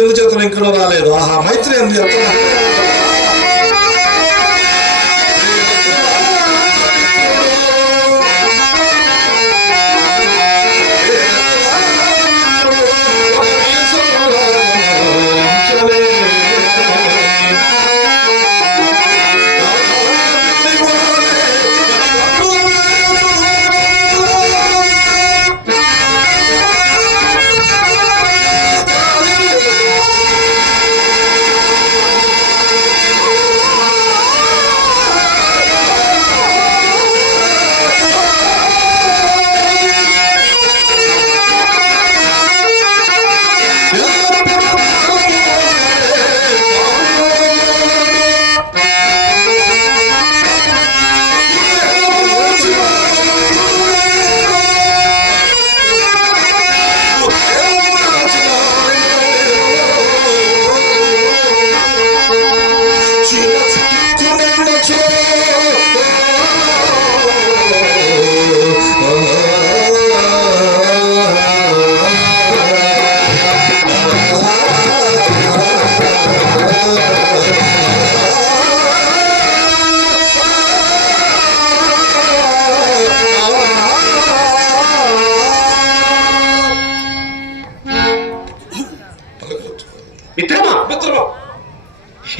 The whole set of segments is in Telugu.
ఎందుచేతను ఇంకా రాలేదు? ఆహా, మైత్రి ఎందుకు చెప్తున్నా?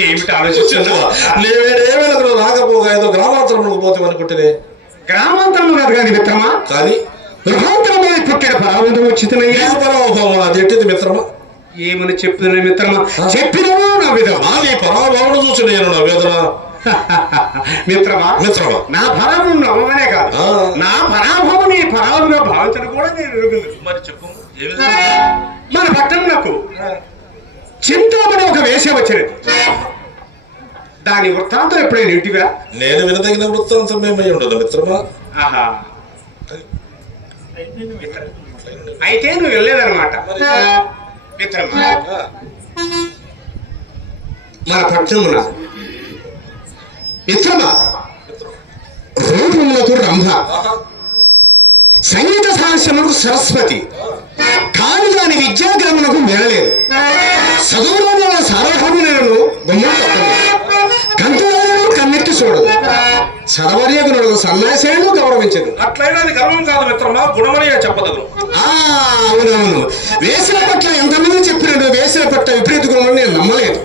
ఏమిటి ఆలోచిస్తున్నావు? నేనేమైనా రాకపోగా ఏదో గ్రామాంతరంలోకి పోతామనుకుంటే. గ్రామాంతరం కాదు కానీ మిత్రమా, కానీ గృహాంతరమై పుట్టిన పరావంతం వచ్చిందయ్యా. పరాభవం అది ఎట్టింది మిత్రమా? ఏమని చెప్తున్నా మిత్రమా? చెప్పినవా నా విధమా? నీ పరాభవను చూసి నేను నా వేదన. మిత్రమా మిత్రమా, నా పరాభవం నమ్మనే కాదు, నా పరాభవం నీ పరాభంగా భావించడం కూడా నేను ఎరుగుంది. మరి చెప్పు. మన పట్టణంకు చింతామణి ఒక వేషం వచ్చినది. దాని వృత్తాంతం ఎప్పుడైనా ఇంటివా? నేను వినదగిన వృత్తాంతం ఏమై ఉండదు మిత్రమా. అయితే నువ్వు వెళ్ళలేదన్నమాట మిత్రమా. మన పట్టణమున మిత్రమా రూపములకు రంభ, సంగీత సాహస్యములకు సరస్వతి, కాని దాని విద్యాగ్రహమునకు మేరలేదు. చదువులోని సార్వభౌములను బొమ్మలు కంతులను కన్నెత్తి చూడదు. చదవర్యకుడు సన్యాసేను గౌరవించదు. అట్లయినా అది గర్వం కాదు మిత్రమా, గుణమని చెప్పదు. అవునవును, వేసిన పట్ల ఎంతమంది చెప్పినట్టు వేసిన పట్ల విపరీత గుణమని నేను నమ్మలేదు.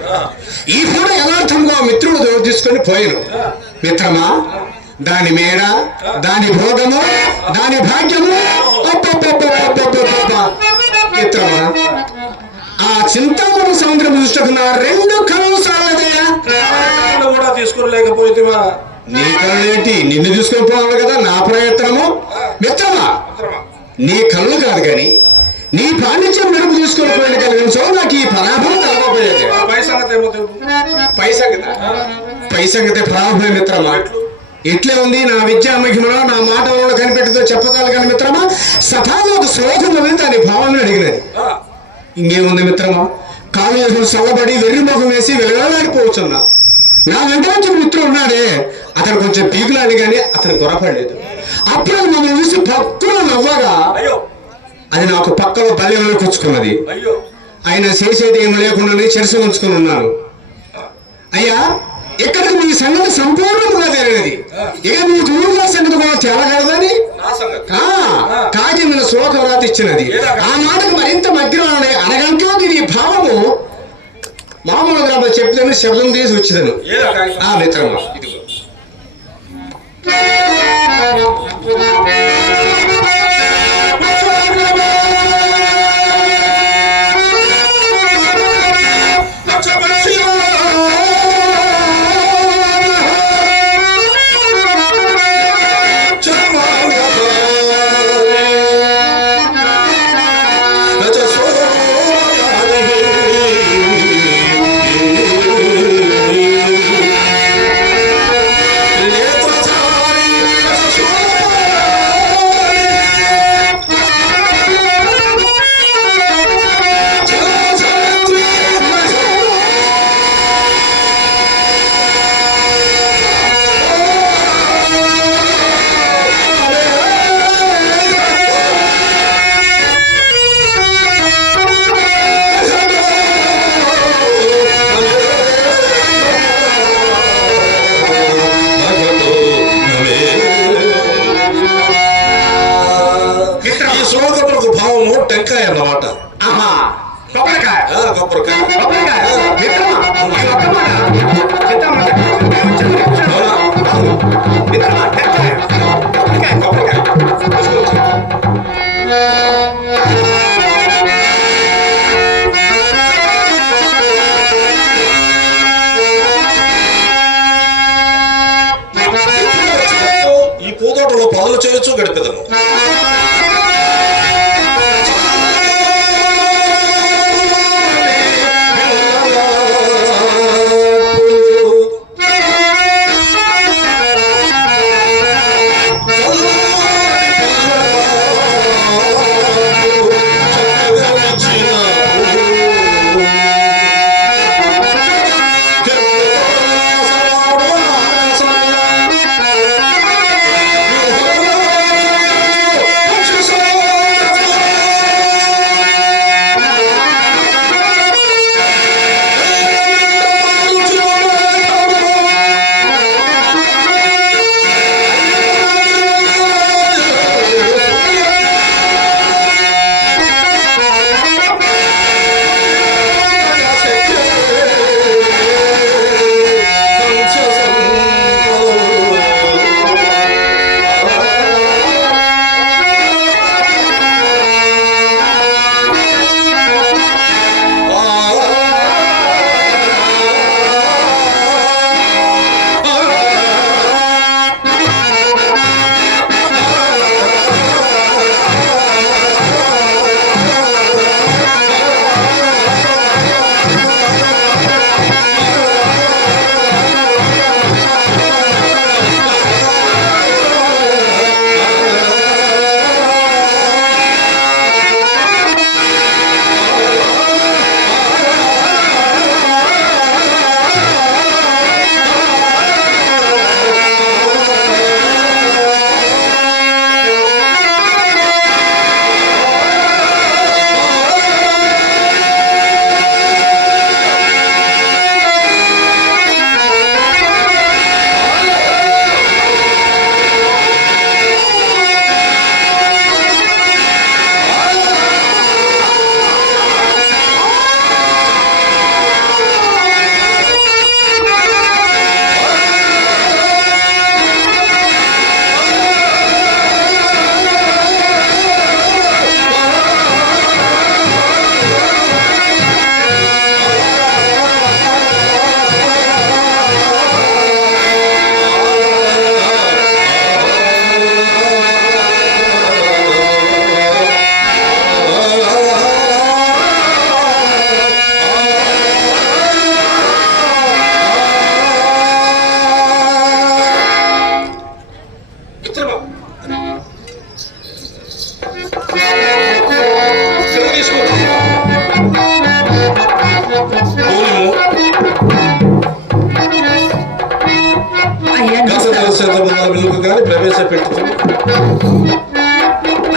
ఈ పూట యథార్థంగా మిత్రుడు తీసుకొని పోయాను. మిత్రమా, దాని మేడ, దాని భోగము, దాని భాగ్యము, మిత్రమా ఆ చింతామణి సముద్రం దృష్టికి నా రెండు కళ్ళు సాలదయ్యా. కూడా తీసుకోలేకపోతేవా? నీ కళ్ళేంటి, నిన్ను తీసుకొని పోవాలి కదా నా ప్రయత్నము. మిత్రమా, నీ కళ్ళు కాదు కానీ నీ పాండిత్యం మెరుపు తీసుకొని పోయిన కలిగించో నాకు ఈ పరాభవం కలగపోయేది. పై సంగతి ఏమో తెలుపు. పై సంగతి పరాభవం మిత్రమా. ఇట్లే ఉంది నా విద్యా మహిమలో నా మాటలలో కనిపెట్టుతో చెప్పతాలు కానీ మిత్రమా. సభలో ఒక శ్లోకం ఉంది, దాని భావన అడిగినది. ఇంకేముంది మిత్రమా, కాలు చల్లబడి వెర్రి ముఖం వేసి వెలగాలాడిపోవచ్చున్నా. నా వెంట వచ్చిన మిత్రుడు ఉన్నాడే, అతను కొంచెం పీకులాడి కానీ అతను కొరపడలేదు. అప్పుడు మమ్మల్ని చూసి పక్కన నవ్వగా అది నాకు పక్కలో బల్లెంలో కూర్చుకున్నది. ఆయన చేసేది ఏమి లేకుండానే చెరస ఉంచుకుని ఉన్నాను. అయ్యా, ఇక్కడికి మీ సంగతి సంపూర్ణంగా తెలియదు. ఇక మీ ఊళ్ళో సంగతి కూడా తేలగలదని కాకి మన శ్లోకం రాతి ఇచ్చినది. ఆ మాటకు మరింత మగ్గిరాలని అరగంటలో నీ భావము మామూలుగా చెప్తాను, శబ్దం తీసి వచ్చేదను. ఆ మిత్రమా, ఇదిగో టెంకాయ అన్నమాట. కొబ్బరికాయ ఈ పూతోటలో పనులు చేయొచ్చు, గడిపెదను.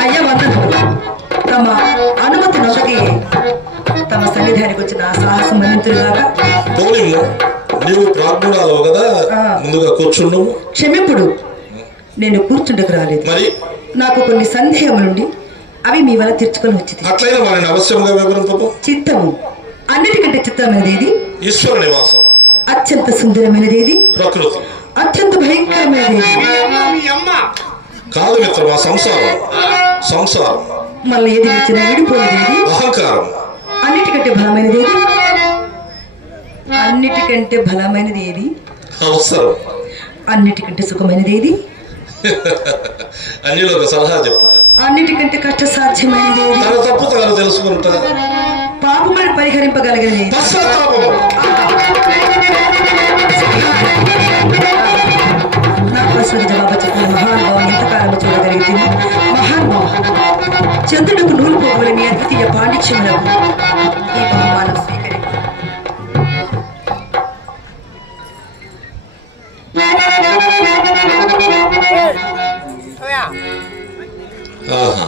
అయ్యా వందనములు. తమ అనుమతి నొసగి తమ సన్నిధానికి వచ్చిన సాహసం మన్నింతురుగాక. పోనిమ్ము, నీవు ప్రాజ్ఞురాలవు కదా, ముందుగా కూర్చుండు. క్షమింపుడు, నేను కూర్చుండకు రాలేదు. మరి నాకు కొన్ని సందేహములుండి అవి మీ వల్ల తీర్చుకొని వచ్చింది. అట్లయినా వారిని అవశ్యంగా వివరింపము. చిత్తము అన్నిటికంటే చిత్తమైనది ఏది? ఈశ్వర నివాసం. అత్యంత సుందరమైనది ఏది? ప్రకృతి. అత్యంత భయంకరమైనది ఏది? కాదు మిత్రమా, సంసారం. సంసారం. మళ్ళీ ఏది వచ్చినా విడిపోయేది ఏది? అహంకారం. అన్నిటికంటే బలమైనది ఏది? అన్నిటికంటే బలమైనది ఏది? అవసరం. అన్నిటికంటే సుఖమైనది ఏది? అన్యులకు సలహా చెప్పుట. అన్నిటికంటే కష్ట సాధ్యమైనది ఏది? తన తప్పు తాను తెలుసుకుంటా. పాపమని పరిహరింపగలిగినది ఏది? పశ్చాత్తాపము. నా ప్రశ్నకు జవాబు చెప్పిన మహానుభావం ఎంతకాలం చూడగలిగింది. మహానుభావ చంద్రుడికి నూలు పోగలని అద్వితీయ పాండిత్యములకు ఈ బహుమానం స్వీకరించు. ఆహా.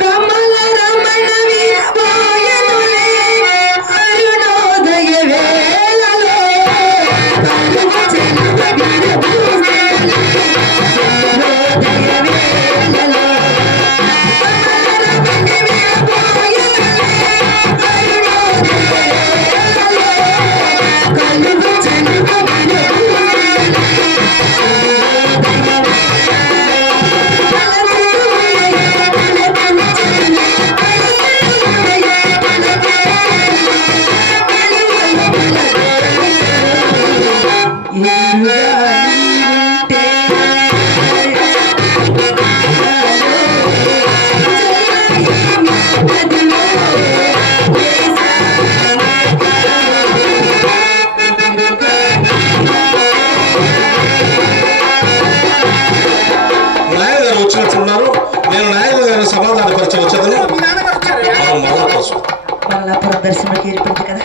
కమల రమణ వీరబోయనులే అరుణోదయ వేళలో కలుగు చెలువ విరబూసేలే అరుణోదయ వేళలో. కమల రమణ వీరబోయనులే అరుణోదయ వేళలో కలుగు చెలువ విరబూసేలే. నాయన గారు వచ్చినట్టున్నారు. నేను నాయన గారిని సమాధాన పరిచయం వచ్చేదని మనం మళ్ళా కోసం. మళ్ళా ప్రదర్శనకి ఏర్పడింది కదా.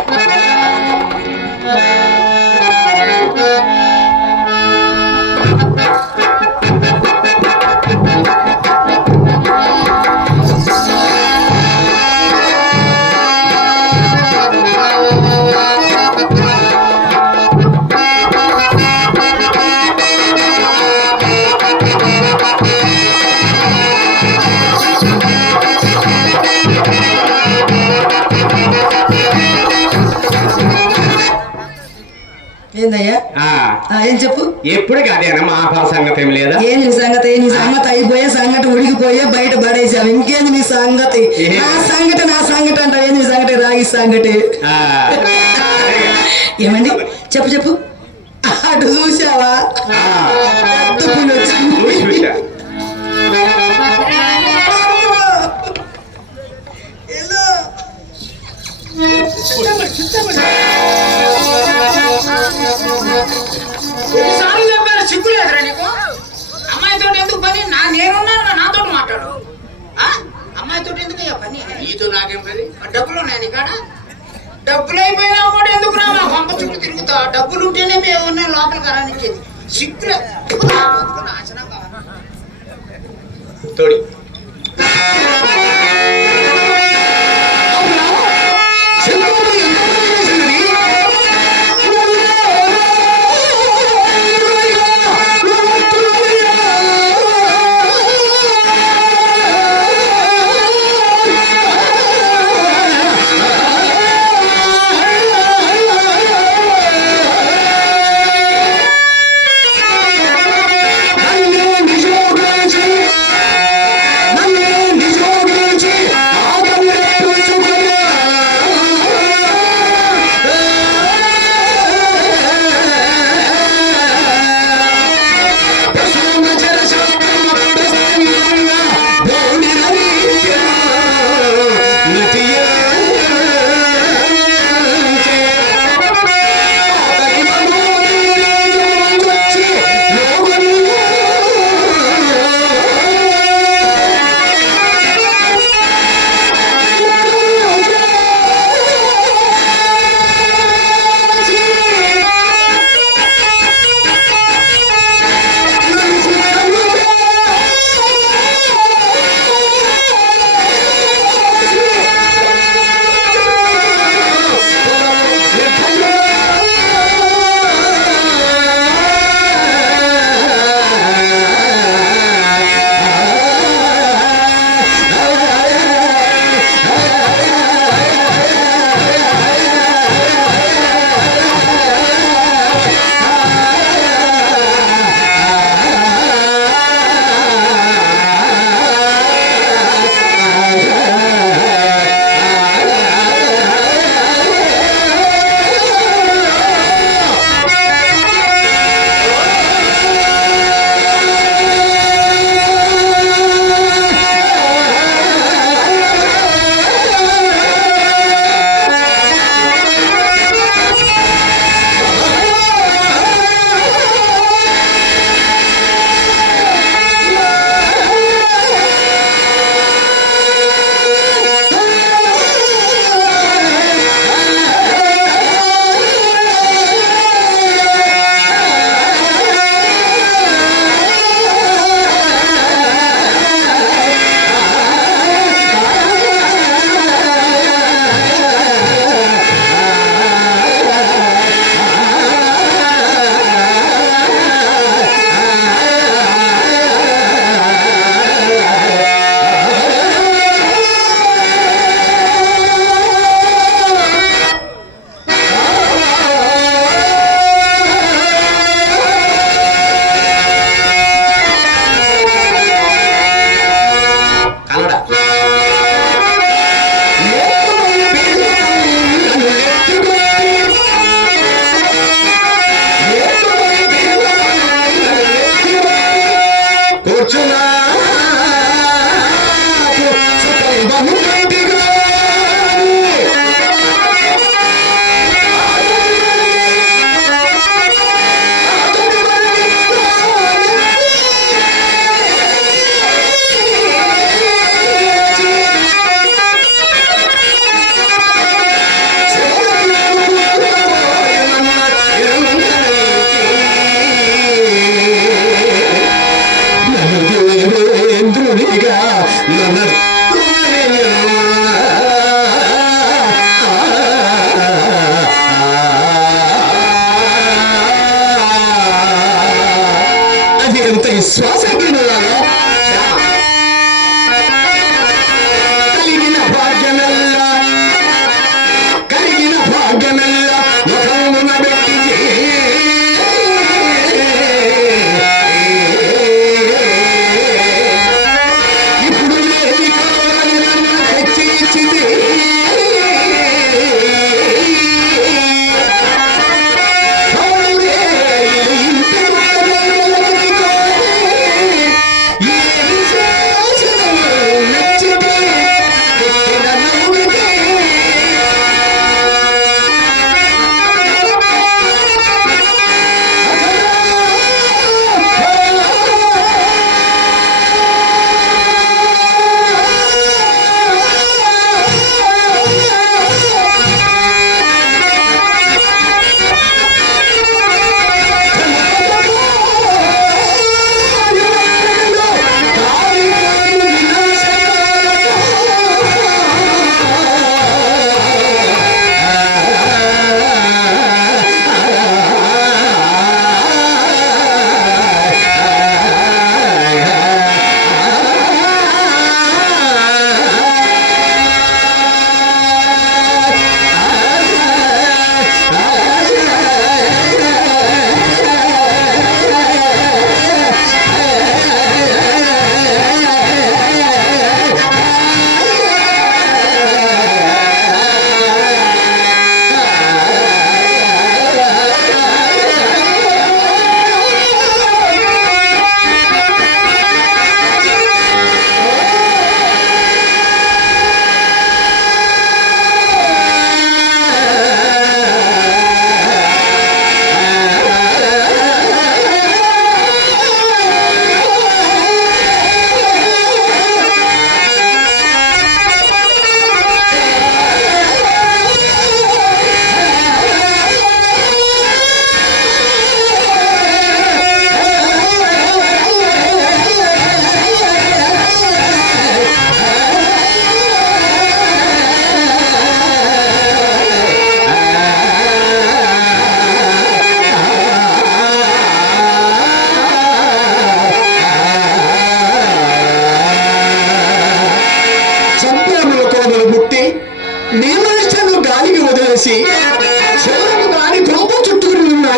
ఏందయ్యా? ఏం చెప్పు. ఎప్పుడు కాదేనా మహాఫల సంగతి ఏం లేదా? ఏంది నీ సంగతి? నీ సంగతి అయిపోయే సంగతి ఉడికిపోయే బయట పడేసావు. ఇంకేంది నీ సంగతి? నా సంగతి అంటావు. ఏంది నీ సంగతి? రాగి సంగతి. ఏమండి చెప్పు చెప్పు. అటు చూసావా? చూసా. ఎన్నిసార్లు చెప్పాను, సిగ్గులేదురా నీకు? అమ్మాయితో ఎందుకు పని? నేనున్నాను, నాతో మాట్లాడు. అమ్మాయితో ఎందుకు అయ్యా పని? నీతో నాకేం పని? డబ్బులు ఉన్నాయి నీ కాడ? డబ్బులు అయిపోయినా కూడా ఎందుకు రా? మా పంప చుట్టూ తిరుగుతా. డబ్బులు ఉంటేనే మేము ఉన్న లోపలికి రానిచ్చేది. సిగ్గులే తోడి నన్ను నిజోగించి Oh,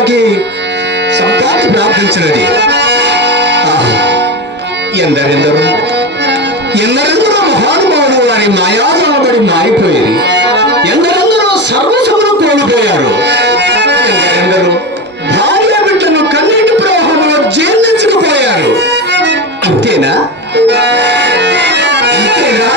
వారికి సంపాతి ప్రార్థించినది. ఎందరెందరో మహానుభావులు వారి మాయాజాలబడి మారిపోయేది. ఎందరెందరో సర్వసమును కోల్పోయారు. ఎందరెందరో భార్య బిడ్డను కన్నీటి ప్రవాహంలో జీర్ణించకపోయారు. ఇంతేనా? ఇంతేనా?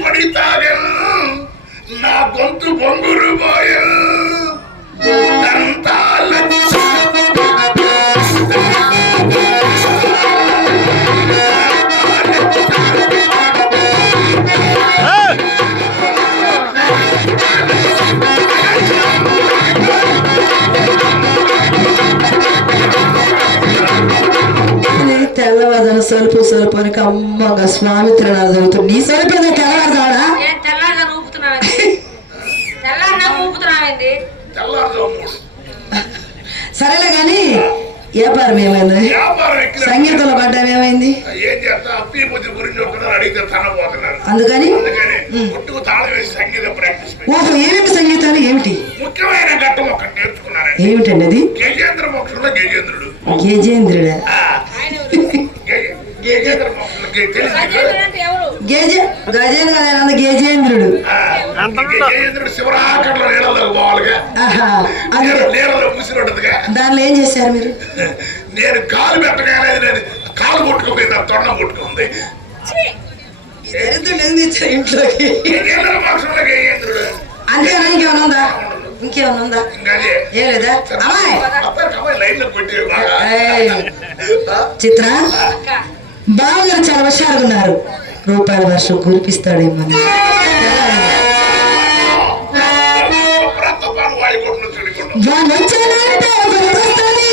పడి తాగను నా గొంతు బొంగురు పోయను దంతాల తెల్లవాదన సలుపు సలుపు అని అమ్మగా స్వామి తిరణాలు చదువుతుంది. నీ సలుపు తెల్లవారుదాడా సరేలే గాని వ్యాపారం ఏమైంది? వ్యాపారం ఎక్కిన సంగీతంలో పడ్డం ఏమైంది? ఏం చేస్తా అప్పి బుద్ధి గురించి ఒకరు అడిగితే తనపోతున్నారు. అందుకని అందుకని పుట్టుకు తాళం వేసి సంగీతం ప్రాక్టీస్ ఓహో, ఏమేమి సంగీతాలు ఏమిటి? ముఖ్యమైన ఘట్టం ఒకటి నేర్చుకున్నారండి. ఏమిటండి అది? గజేంద్ర మోక్షంలో గజేంద్రుడు. గజేంద్రుడా? గజేంద్ర మోక్షంలో గజేంద్ర కాదు, గజేంద్రుడు. గజేంద్రుడు శివరాకర్లో నీళ్ళలో పోవాలిగా, ఆహా, అందుకే నీళ్ళలో ముసిరి ఉంటదిగా. దానిలో ఏం చేశారు మీరు? నేను కాలు పెట్టగానే నేను కాలు కొట్టుకుపోయింది, నా తొండం కొట్టుకుంది. దరిద్రుడు ఎందుకు తెచ్చారు ఇంట్లోకి? గజేంద్ర మోక్షంలో గజేంద్రుడు అంతేనా? ఇంకేమైనా ఉందా? ఇంకేమైనా ఉందా? ఇంకా అదే. ఏం లేదా? అమ్మాయి అబ్బాయి లైన్ లో కొట్టి బాగా. ఏయ్, చిత్ర బావగారు చాలా హుషారుగా ఉన్నారు. రూపాయల వర్షం కురిపిస్తాడేమో. ప్రాంతపాలు వాయి కొట్టిన చూడకుండా వాళ్ళు వచ్చారంటే వస్తుంది.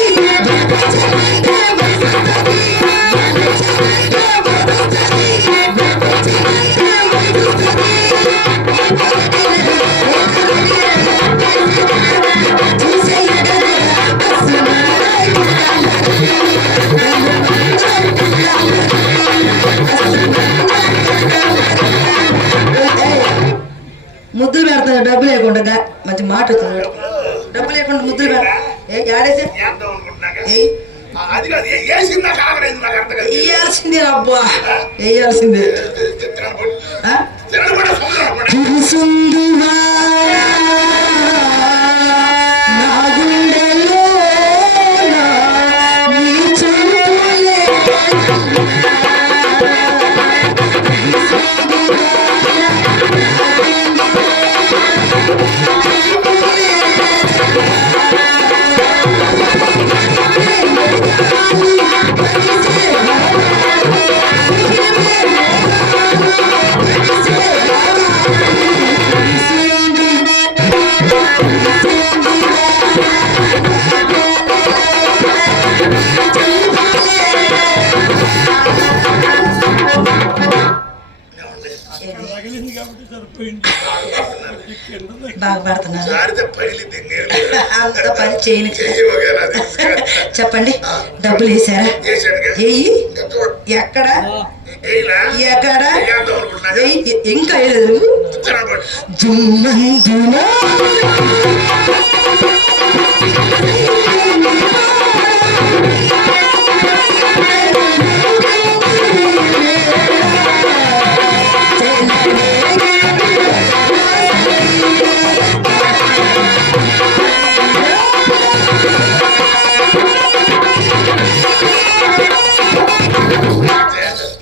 ముద్దులు పెడతాడు డబ్బు లేకుండా. మంచి మాట వస్తున్నాడు. డబ్బు లేకుండా ముద్దులు ఆడేసి చేద్దాం అనుకుంటున్నాగా. అది కాదు, ఏ సినిమా కాగలేదు నాకు అర్థం కాదు. వేయాల్సిందే అబ్బా, వేయాల్సిందే. తిరగడం కూడా సముద్రం కూడా. చూసుందువా నా గుండెలో నీ చూపులే. బాగా పడుతున్నారు. జారితే పగిలింది. అంత పని చేయను. చేయవగలరా అది? చెప్పండి, డబ్బులు వేసారా? చేశానుగా. ఏయి ఇంకా చూడు. ఎక్కడ ఏయిలా? ఎక్కడ చేద్దాం అనుకుంటున్నాగా. ఇంకా వేయలేదు. తిరగడం. జుమ్మందునా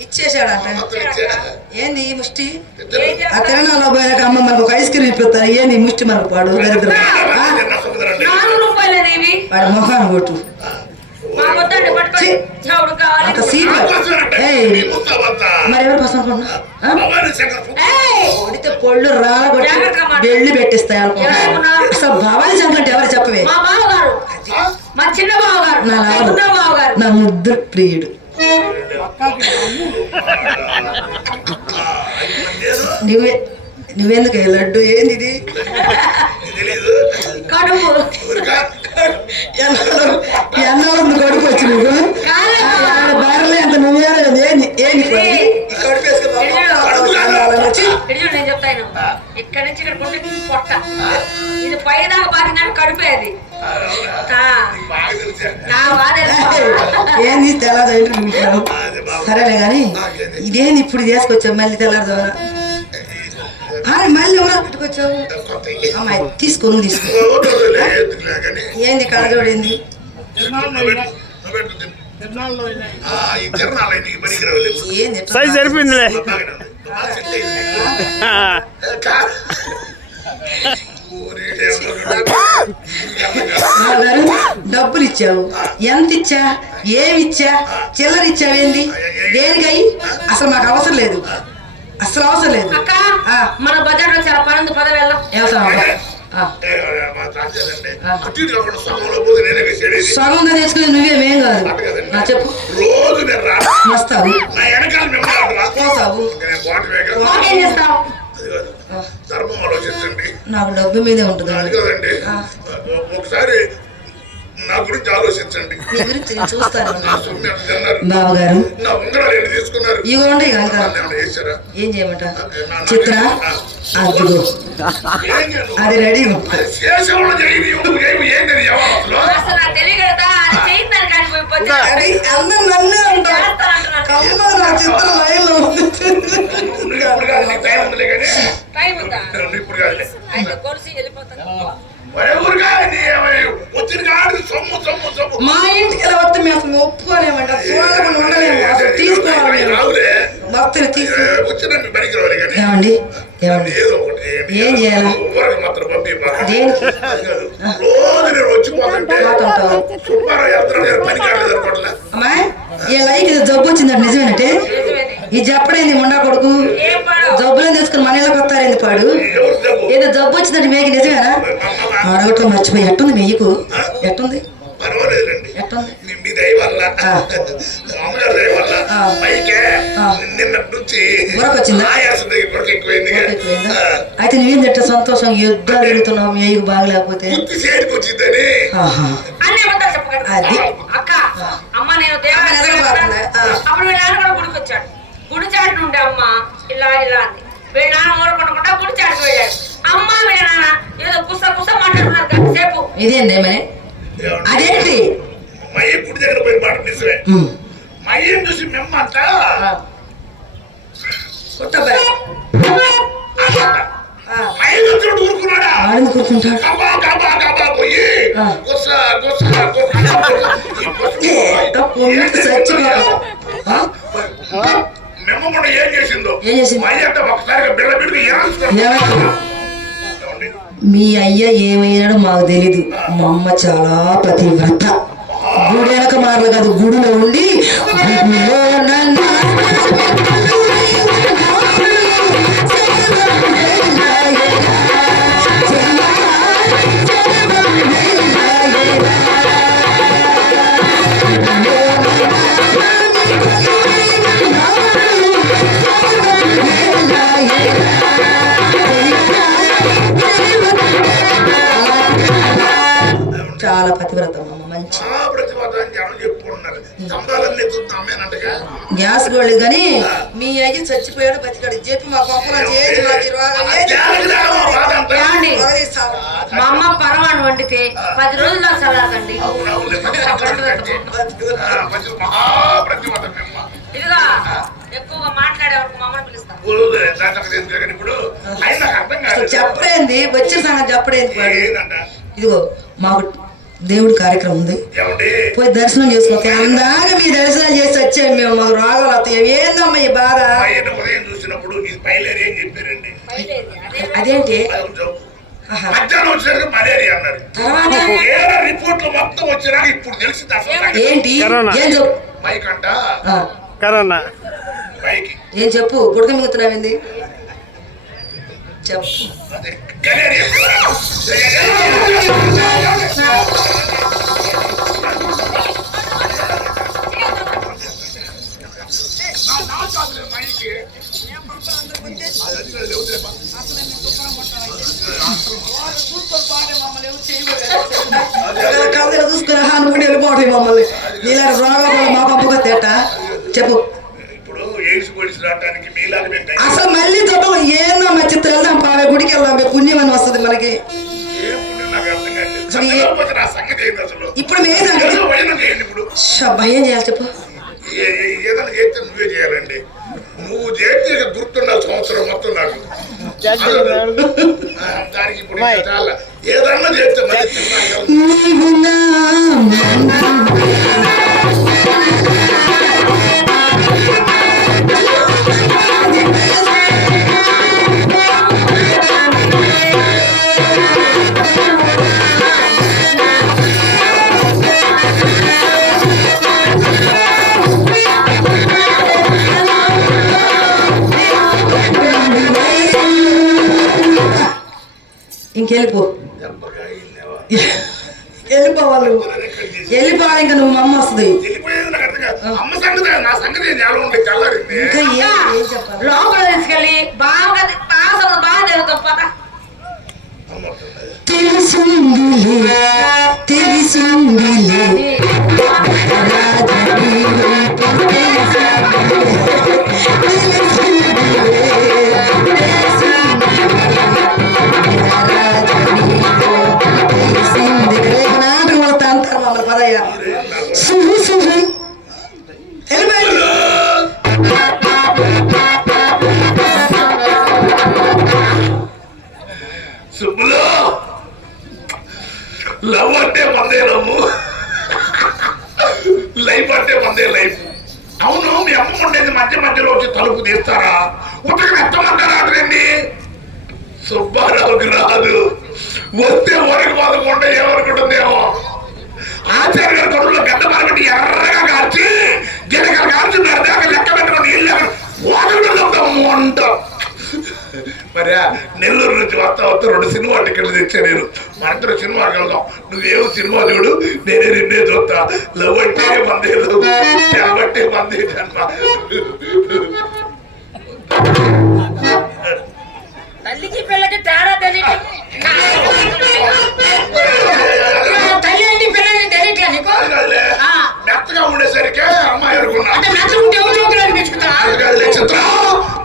ఇచ్చేసాడంట. ఏంది ఈ ముష్టి? ఆ తిరణాల్లో పోయాక అమ్మ మనకు ఒక ఐస్ క్రీమ్ ఇప్పిస్తారు. ఏంది ఈ ముష్టి మనకు పాడు దరిద్రం. వాడి మొహాన్ని కొట్టు. అంత సీట్ మరి ఎవరు పసంद కొడితే పొళ్ళు రాలగొట్టి బెళ్ళు పెట్టిస్తాయి అనుకుంటా. అసలు భవానీ శంకర్ అంటే ఎవరు చెప్పవే? నా లాభం, నా ముద్దు ప్రియుడు. నువ్వెందుకు లడ్డు? ఏంది ఇది? ఎన్నాళ్ళు కడుపు వచ్చి నువ్వు భార్యలే అంత నువ్వే ఏంది? ఏంది కడుపు వేసుకొచ్చి నేను చెప్తాను. ఇక్కడ నుంచి ఇక్కడ గుండె పొట్ట ఇది పైదాకా పాకినాడు కడుపే అది. ఏంది తెల్లదారు? సరేలే గాని ఇదేంది ఇప్పుడు తీసుకొచ్చావు మళ్ళీ తెల్లారు? మళ్ళీ ఎవరో పెట్టుకొచ్చావు? అమ్మాయి తీసుకో, నువ్వు తీసుకో. ఏంది కడజోడింది? సైజ్ సరిపోయిందిలే. డబ్బులు ఇచ్చావు, ఎంత ఇచ్చా, ఏమిచ్చా, చిల్లర ఇచ్చావేంది? దేనికై? అసలు మాకు అవసరం లేదు, అసలు అవసరం లేదు. మన బజార్ లో చాలా పని పద వెళ్దాం. సగంగా తెచ్చుకుని నువ్వేమేం కాదు. నా చెప్పు. వస్తావు, పోతావు. ధర్మం ఆలోచించండి. నాకు డబ్బు మీదే ఉంటుంది. ఒకసారి నా గురించి ఆలోచించండి. మీ గురించి నేను చూస్తాను. నా సొమ్ము ఎంత తిన్నారు? బావగారు నా ఉంగరాలు ఎన్ని తీసుకున్నారు? ఇగోండి కనుక ఏమన్నా చేశారా? ఏం చేయమంట చిత్ర అదిగో ఏం చేయను? అది రెడీ అది శేషంలో చేయని ఏం తెలియదు ఎవరు అసలు? అసలు నాకు తెలియగలదా అది చేయిందని కానీ పోయి పొద్దున అది అందరు నన్నే అంటారు కమ్మ నా చిత్ర లైన్లో ఉంది. నువ్వు ఇప్పుడు కాదు, నీకు టైం ఉందిలే కానీ టైం ఉందా నువ్వు ఇప్పుడు కాదులే. అయితే కొలిసి వెళ్ళిపోతాను. ఒరే ఊరుగా వచ్చిన కాదు సొమ్ము సొమ్ము సొమ్ము. మా ఇంటికి ఎలా వస్తే మేము అసలు ఒప్పుకోలేమంట చూడకుండా ఉండలేము అసలు తీసుకోవాలి మేము. రావులే భక్తులు తీసు వచ్చిన మీ పనికి రావాలి కానీ ఏమండి ఏమండి ఏదో ఒకటి ఏం చేయాలా? ఊరకు మాత్రం పంపి దేనికి రోజు నేను వచ్చిపోతుంటే పోతుంటావు సుబ్బారావు ఎత్తడం పనికి రాలేదు అనుకోవట్లే. అమ్మాయి ఏ లైక్ ఇది జబ్బు వచ్చిందండి నిజమేనంటే ఈ జబ్బడైంది ముండా కొడుకు ఏం పాడు జబ్బులను తీసుకుని మన ఇళ్ళకి వస్తారేంది పాడు ఎవరు చెప్పు ఏదో జబ్బు వచ్చిందంటే మేకి నిజమేనా అడగటం మర్చిపోయి ఎట్టుంది మెయ్యకు ఎట్టుంది పర్వాలేదండి. ఎట్టుంది మీ దయ వల్ల అమ్మగారి దయ వల్ల పైకే నిన్నటి నుంచి ఉరకొచ్చిందా? ఆయాసం దగ్గర ఎక్కువైంది. ఎక్కువైందా? అయితే నువ్వేం తింటే సంతోషం యుద్ధాలు తిరుగుతున్నావు మెయ్యకు బాగలేకపోతే గుర్తి చేతికి వచ్చిందని ఆహా అన్నీ అబద్ధాలు చెప్పకండి. అది. అక్క అమ్మ నేను దేవాలయం అమ్మ నిద్రపోతుందా? అప్పుడు వీళ్ళ నాన్న కూడా గుడికి వచ్చాడు. గుడి చాటు నుండి అమ్మ ఇలా ఇలా అంది. వీళ్ళ నాన్న మూలకొండకుండా గుడి చాటుకు వెళ్ళాడు. అమ్మ వీళ్ళ నాన్న ఏదో పుస్త మాట్లాడుతున్నారు గంట సేపు. ఇదేంది ఏమని అదేంటి మయ్య గుడి దగ్గర పోయి మాట నిజమే. మయ్యం చూసి మెమ్మంతా మయ్య వచ్చినట్టు ఊరుకున్నాడా? ఆడింది కూర్చుంటాడు గబా గబా గబా పోయి గుస్స గుస్స మెమ్మ కూడా ఏం చేసిందో ఏం చేసింది? మయ్య అంటే ఒకసారిగా బిళ్ళ బిడ్డగా ఏమనుకున్నాడు? మీ అయ్య ఏమైనాడో మాకు తెలీదు మా అమ్మ చాలా పతివ్రత గుడి వెనక మారలు కాదు గుడిలో ఉండి గుడిలో నన్ను చాలా పతివ్రత అమ్మ మంచి ప్రతివాదాన్ని జనం చెప్పుకుంటున్నారు. స్తంభాలన్నీ చూద్దాం అమ్మేనంటగా గ్యాస్ గోళ్ళు కానీ మీ అయ్యి చచ్చిపోయాడు బతికాడు చెప్పి మా పక్కన చేసి నాకు ఈ రోగం ఏది? ఏమండి? వదిలేస్తావా? మా అమ్మ పరవాణి వండితే 10 రోజులు నాకు చల్లారండి. మహాప్రతివాదం మెమ్మ. ఇదిగా ఎక్కువగా మాట్లాడే వరకు మా అమ్మని పిలుస్తాను. ఇప్పుడు ఆయన నాకు అర్థం కాదు. చెప్పడేంది వచ్చిన సంగతి చెప్పడేంది వాడు? ఏందంట ఇదిగో మాకు దేవుడి కార్యక్రమం ఉంది ఏమండి పోయి దర్శనం చేసుకోవాలి అందాక మీ దర్శనం చేసి వచ్చాము మేము మాకు రోగాలు వస్తాయి ఏందమ్మా ఈ బాధ ఆయన ఉదయం చూసినప్పుడు నీ బయలుదేరి ఏం చెప్పారండి? అదేంటి అదొక జోకు. మధ్యాహ్నం వచ్చేసరికి మలేరియా అన్నారు. తర్వాత ఏదో రిపోర్ట్లు మొత్తం వచ్చినాక ఇప్పుడు తెలిసింది అసలు సంగతి. ఏంటి కరోనా. ఏం చెప్పు మైక్ అంట ఆ, కరోనా పైకి ఏం చెప్పు గుడక మిగుతున్నావింది చెప్పు అదే గలేరియా. కథలు చూసుకుని హానుకుని వెళ్ళిపోవడం మమ్మల్ని నీలాంటి రోగాలు మా పంపగా తేట చెప్పు ఇప్పుడు ఎయిడ్స్ పొడిచి రావడానికి మీలాగా పెట్టాయి. అసలు మళ్ళీ చెప్పు ఏందమ్మా చిత్రం వెళ్దాం పావే గుడికి వెళ్దాం పుణ్యం అని వస్తుంది మనకి ఏం పుణ్యం నాకు అర్థం కాదు. అసలు లేకపోతే నా సంగతి ఏంటి అసలు? ఇప్పుడు మేము సంగతి ఏదో వైనం చేయండి ఇప్పుడు. భయం చేయాలి చెప్పు ఏదైనా చేస్తే నువ్వే చేయాలండి. నువ్వు చేస్తే ఇక గుర్తుండాలి సంవత్సరం మొత్తం నాకు. దానికి ఇప్పుడు ఇంకా చాలా ఏదన్నా చేస్తే మరి తిన్నాను. నీవు నా ఇంకెళ్ళిపో వెళ్ళిపోవాలి వెళ్ళిపోవాలి ఇంకా నువ్వు మా అమ్మ వస్తుంది వెళ్ళిపోయేది నాకు అర్థం కాదు. అమ్మ సంగతి నా సంగతి ఎలా ఉండే తెల్లారింది. ఇంకా ఏం చెప్పాలి లోపల తీసుకెళ్ళి బాగా జరుగుతాం పద. తెలిసిందిలే తెలిసింది సుబ్బులు లవ్ అంటే మందే లవ్, లైఫ్ అంటే మందే లైఫ్. అవును, మీ అమ్మ ఉండేది మధ్య మధ్యలో వచ్చి తలుపు తీస్తారా, ఉత్తగా ఎత్తమంటారా అటండి? సుబ్బారావుకి రాదు, వస్తే ఊరికి పోదకుండా ఏమనుకుంటుందేమో. ఆచార్య గారి కొడుకులో గడ్డ మరబెట్టి ఎర్రగా కాల్చి గిడకలు కాల్చి దాకా లెక్క పెట్టుకుని ఇల్లు ఓదలు అంటాం. మరి నెల్లూరు నుంచి వస్తా 2 సినిమా టికెట్లు తెచ్చా నేను. మన ఇద్దరు సినిమాకి వెళ్దాం, నువ్వేమో సినిమా చూడు, నేనే నిన్నే చూస్తా. లవ్ అంటే మందే లవ్, బట్టే మందే జన్మ. తల్లికి పిల్లకి తేడా తెలియదు. తల్లి ఏంటి పిల్లల్ని తెలియట్లే నీకు? మెత్తగా ఉండేసరికి అమ్మాయి అనుకున్నా. అంటే మెత్తకుంటే ఎవరు చోకులు అనిపించుకుంటా? చిత్ర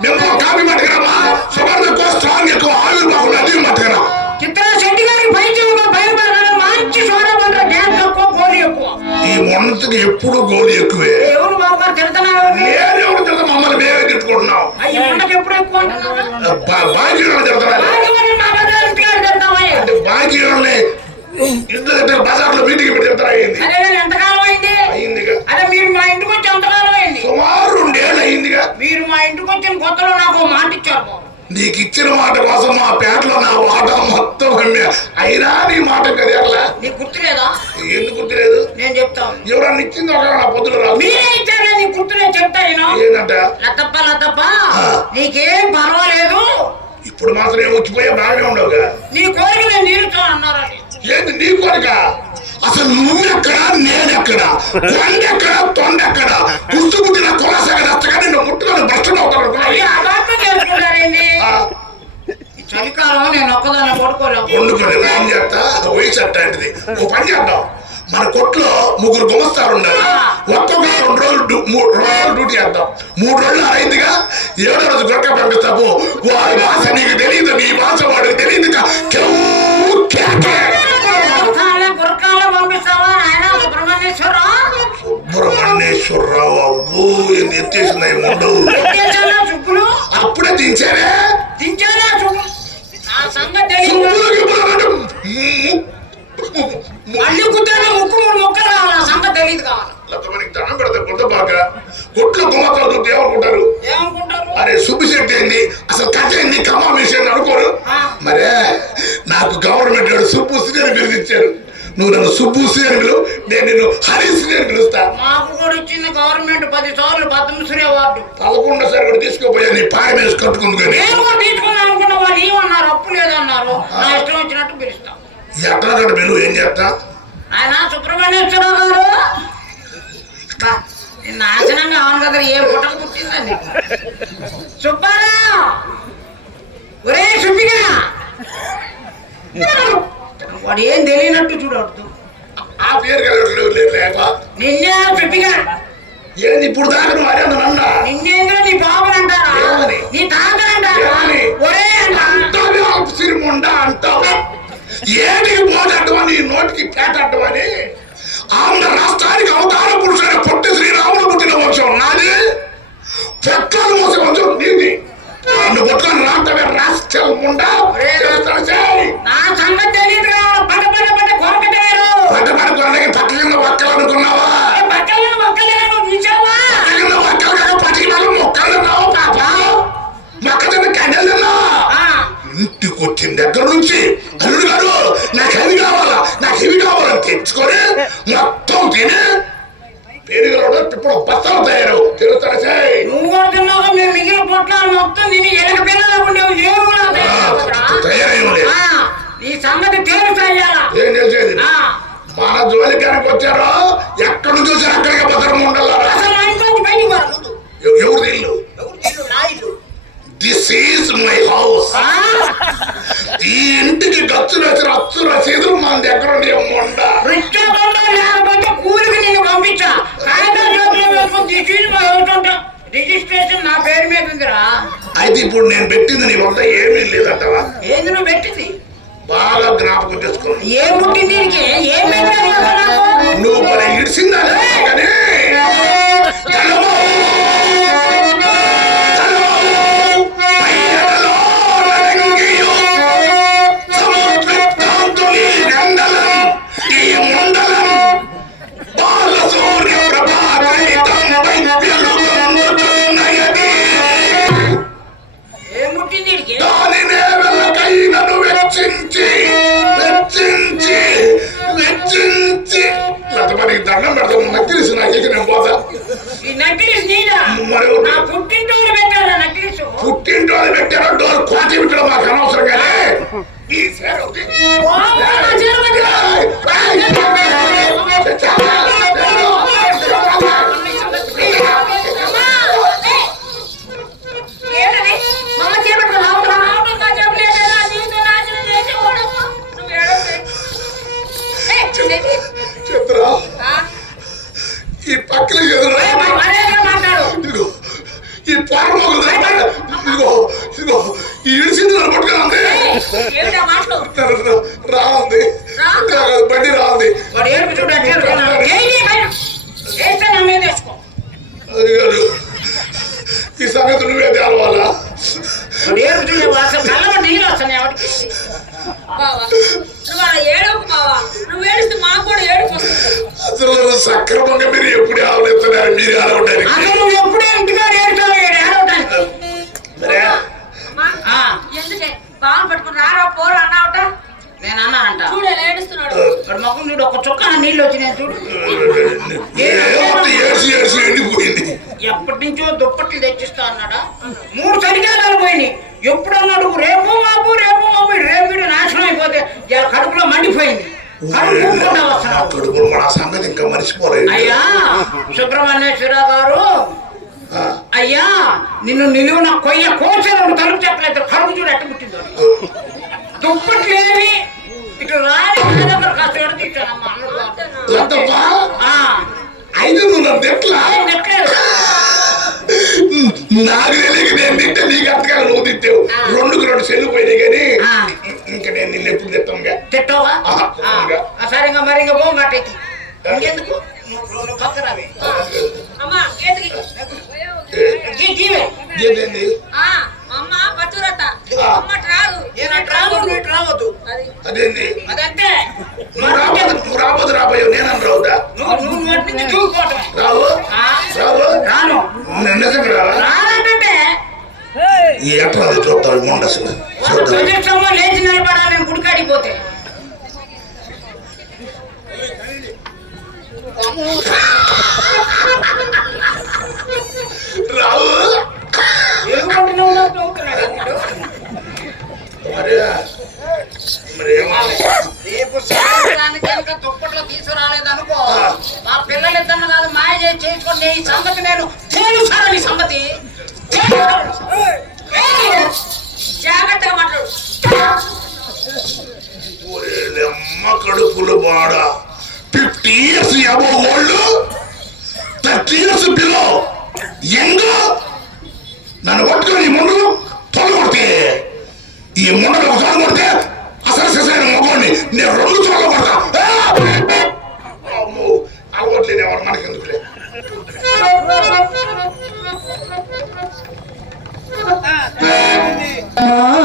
మేము కాఫీ మట్టుకురామా, షుగర్ ఎక్కువ, స్ట్రాంగ్ ఎక్కువ, ఆవిరి బాగుంది, అది మట్టుకురా. చిత్ర శెట్టి గారికి బయలుపడాలి, మంచి సోడా పడ్డ గ్యాస్ ఎక్కువ, గోలి ఎక్కువ. ఈ మొన్నటికి ఎప్పుడు గోలి ఎక్కువే. ఎవరు బాబు గారు తిడుతున్నారు? నేనెవరు తిడతా, మమ్మల్ని మేమే తిట్టుకుంటున్నాం. ఈ మొన్నకి ఎప్పుడు ఎక్కువ అంటున్నారు? బాకీ తిడతారా అంటే బాకీ ఇంటి బజార్లో మీటింగ్ పెట్టి తిడతారా? అయింది అదే ఎంతకాలం అయింది? అయిందిగా. అదే మీరు మా ఇంటికి వచ్చి ఎంతకాలం అయింది? సుమారు 2 ఏళ్ళు అయిందిగా. మీరు మా ఇంటికి వచ్చిన కొత్తలో నాకు మాట ఇచ్చారు బాబు. నీకు ఇచ్చిన మాట కోసం మా పేటలో నా వాటా మొత్తం అమ్మా. అయినా నీ మాట కదేలా? నీకు గుర్తులేదా? ఎందుకు గుర్తులేదు? నేను చెప్తాను. ఎవరన్నా ఇచ్చింది ఒక నా పొద్దున రాదు. మీరే ఇచ్చారా? నీకు గుర్తులేదు, చెప్తాను. ఏంటంట? లతప్ప నీకేం పర్వాలేదు, ఇప్పుడు మాత్రం ఏం వచ్చిపోయా, బాగానే ఉండవుగా. నీ కోరిక నేను తీరుతాను అన్నారని. ఏంది నీ కోరిక? అసలు నువ్వెక్కడా, నేనెక్కడా, కొండెక్కడా, తొండెక్కడా, పుట్టుకుట్టిన కొలసగడచ్చగా నిన్ను ముట్టుకొని బస్సులో అయ్యా అబార్థం చేసుకుంటారండి. ఈ చలికాలం నేను ఒక్కదాన్ని పడుకోలేము. వండుకొని ఏం చేస్తా, వయసు అట్లాంటిది. ఓ పని చేద్దాం, మన కొట్లో 3 గుమస్తాలు ఉన్నారు. ఒక్కొక్క 2 రోజులు 3 రోజులు డ్యూటీ చేద్దాం. 3 రోజులు అయిందిగా, 7వ రోజు గొక్క పంపిస్తాము. వాడి భాష నీకు తెలియదు, నీ భాష వాడికి తెలియదు. గురకాల పంపిస్తావా ఆయన? సుబ్రహ్మణ్యేశ్వరరావు అబ్బో ఎత్తేసినాయి ముందు. చుక్కులు అప్పుడే దించారే, దించారా చుక్కు? నా సంగతి అల్లు కుట్టాను, ముక్కు 3 ముక్కలు కావాలి. నా సంగతి తెలియదు కావాలి. లతమనికి దండం పెడతా కొత్త బాగా కొట్లో గుమ్మతాలు చూస్తే ఏమనుకుంటారు? ఏమనుకుంటారు? అరే సుబ్బిశెట్టి ఏంది, అసలు కథ ఏంది, కమా విషయం అనుకోరు. మరే నాకు గవర్నమెంట్ సుబ్బు శ్రీ పిలిపించారు. నువ్వు నన్ను సుబ్బు శ్రీ అని పిలువు, నేను నిన్ను హరిశ్రీ అని పిలుస్తా. మాకు కూడా ఇచ్చింది గవర్నమెంట్ 10 సార్లు పద్మశ్రీ అవార్డు. 11సారి కూడా తీసుకోపోయా, నీ పాయ మీద కట్టుకుంది. నేను కూడా తీసుకున్నాను అనుకున్న వాళ్ళు ఏమన్నారు, అప్పు లేదన్నారు. నా ఇష్టం వచ్చినట్టు పిలుస్తాం. ఎట్లా కట్ట పిలువు, ఏం చేస్తా? ఆయన సుబ్రహ్మణ్యేశ్వరరావు గారు నాశనంగా అవును కదా, ఏ పుట్టకు పుట్టిందండి. సుబ్బారావు, ఒరే సుబ్బిగా, వాడు ఏం తెలియనట్టు చూడవద్దు. ఆ పేరు కలగట్లేదు లేక నిన్నే సుబ్బిగా. ఏంది ఇప్పుడు దాకా నువ్వు అరే అన్నా? నిన్నేందో నీ బాబునంటారా, నీ తాతనంటారా? ఒరే సిరిముండా అంటావు. ఏటికి పోదట్టమని, నోటికి పేటట్టమని. ఆంధ్ర రాష్ట్రానికి అవతార పురుషుడు పొట్టి శ్రీరాముడు పుట్టిన వంశం నాది, పొట్టాలు మోసే వంశం నీది. నన్ను పొట్టాలు రాంటవే రాష్ట్రముండా. నా సంగతి తెలియదు కావాలి. పట్ట కొరకటారు పట్ట పక్క కింద ఒక్కలు అనుకున్నావా? పక్కన నువ్వు చూసావా? కింద ఒక్కలు పట్టికి మొక్కలు రావు పాప, మొక్కజొన్న కండలు ఇంటికి వచ్చిన దగ్గర నుంచి అల్లుడు గారు నాకు అది కావాలా, నాకు ఇవి కావాలని తెచ్చుకొని మొత్తం తిని పెరుగులో ఇప్పుడు బస్తాలు తయారు తిరుగుతాడు. నువ్వు కూడా తిన్నాక మేము మిగిలిన పొట్లాలు మొత్తం తిని ఎలక పిల్లలు ఉండేవి తయారైన నీ సంగతి తేలుతాయ్యాలా? ఏం తెలిసేది? మన జోలి కనుక వచ్చారో ఎక్కడి నుంచి వచ్చారు అక్కడికి భద్రం ఉండాలి. అసలు మా ఇంట్లో బయటికి పడదు. ఎవరు ఇల్లు? నా ఇల్లు. This is my house. ఈ ఇంటికి గచ్చు రచ్చు రచ్చు రసీదులు మన దగ్గర ఉండే ఉండ. అయితే ఇప్పుడు నేను పెట్టింది నీ వద్ద ఏమీ లేదంటావా? ఏంది నువ్వు పెట్టింది? బాగా జ్ఞాపకం చేసుకో. ఏం పుట్టింది దీనికి? ఏం పెట్టాలి నాకు? నువ్వు మరి ఇడిసిందా కానీ తలము, తలము, పైనలో నరంగియు, సముద్రకాంతుని నందలం, ఈ మండలం బాల సూర్య ప్రభాకరితం వైద్యులున్నయది. ఏం పుట్టింది దీనికి? దానినే వెలకైనను వెచ్చించి వెచ్చించి వెచ్చించి మరి దండం పెడతాం. నక్కిలిసి నాకు నేను పోతా. ఈ నక్కిలీస్ నీదా? మరి నా పుట్టింటోళ్ళు పెట్టారా నక్కిలీసు? పుట్టింటోళ్ళు పెట్టారో డోర్ కోటి పెట్టడం మాకు అనవసరం కానీ ఈ సేవ ఉంది. నా చేతులు పెట్టు. ఏంటది? మమ్మ చేపట్టుకుని రావుతున్నా. నా చెప్పలేదు, నా జీవితం నాశనం చేసేవాడు. నువ్వు ఏడవకు. చిత్ర ఈ పక్కన ఎదురు మర్యాదగా మాట్లాడు. ఇదిగో ఈ పొరమొక ఇదిగో ఇదిగో ఈ ఇడిసింది నన్ను పట్టుకుని ఏమిటా మాటలు? రాంది బండి రాంది. వాడు ఏడుపు చూడు అంటే ఏంటి పైన? వేస్తే నా మీద వేసుకో. అది కాదు ఈ సంగతి నువ్వే తేలవాలా? వాడు ఏడుపు చూడు అసలు కళ్ళలో నీళ్ళు వస్తున్నాయి వాడికి. బావా నువ్వు అలా ఏడవకు బావా. నువ్వు ఏడిస్తే మాకు కూడా ఏడుపు వస్తుంది. అసలు సక్రమంగా మీరు ఎప్పుడు ఆలోచిస్తున్నారు? మీరు ఆలోచన అసలు నువ్వు ఎప్పుడే ఇంటిగా ఏడుతావు ఏడవడానికి. మరే అమ్మా, ఆ, ఎందుకే బావను పట్టుకుని రారా పోరా అన్నావుట? నేను అన్నానంట. చూడు ఎలా ఏడుస్తున్నాడు. వాడు మొఖం చూడు ఒక చుక్క నీళ్ళు వచ్చినాయి చూడు. ఏడ్చి ఏడ్చి ఎండిపోయింది. ఎప్పటి నుంచో దుప్పట్లు తెచ్చిస్తా అన్నాడా? 3 చలికాలాలు పోయినాయి. ఎప్పుడు అన్నాడు రేపు మాపు రేపు మాపు. రేపు వీడు నాశనం అయిపోతే ఇలా కడుపులో మండిపోయింది. కడుపు ఊపుకుంటా వస్తున్నాడు. కడుపులు మన సంగతి ఇంకా మర్చిపోలేదు. అయ్యా సుబ్రహ్మణ్యేశ్వర గారు, ఆ, అయ్యా నిన్ను నిలువున కొయ్య కోసేవాడు తలుపు చెప్పలేదు. కడుపు చూడు ఎట్టు పుట్టిందో. దుప్పట్లేవి ఇట్లా రాని నా దగ్గర కాస్త ఎడతీస్తానమ్మా. లతమ్మా, అయితే నువ్వు నన్ను తిట్లా? నాకు తెలియక నేను తింటే నీకు అర్థకాలు నువ్వు తిట్టావు. 2కు 2 చెల్లిపోయినాయి కానీ ఇంకా నేను నిన్ను ఎప్పుడు తిట్టానుగా. తిట్టవా? సరే ఇంకా మరి ఇంకా పోం కట్టేకి ఇంకెందుకు పక్కరావి. అమ్మా గేటుకి. ఏంటండి ఆ, అమ్మ పచ్చురట. అమ్మ రాదు. రావద్దు. అది అదేంటి? అదంతే. నువ్వు రాబోదు రాబోయావు నేనని రావుదా? నువ్వు వాటి నుంచి దూకోవటం. రావు రావు రాను నిజంగా రావా? రానంటే ఈ ఎట్లా చూస్తాడు మొండసులు చూద్దాం. ప్రతిష్టంలో లేచి నిలబడాలి నేను గుడికాడిపోతే. రావు ఎలుగుబంటిలో నవ్వుతున్నాడు అతడు. మరి మరి ఏమన్నా రేపు సాయంత్రానికి కనుక దుప్పట్లో తీసుకురాలేదనుకో మా పిల్లలిద్దరిని కాదు మాయ చేసి చేసుకొని ఈ సంగతి నేను తేలుస్తాను. ఈ సంగతి జాగ్రత్తగా మాట్లాడు. అమ్మ కడుపులు Bada 50 years above old 30 years below young నన్ను పట్టుకొని ఈ ముండలు తొలగొడితే ఈ ముండలు ఒకసారి కొడితే అసలు సరైన మగోడిని నేను 2 చోట్ల కొడతా. అమ్మో అలవాట్లేని ఎవరు మనకెందుకులే. మా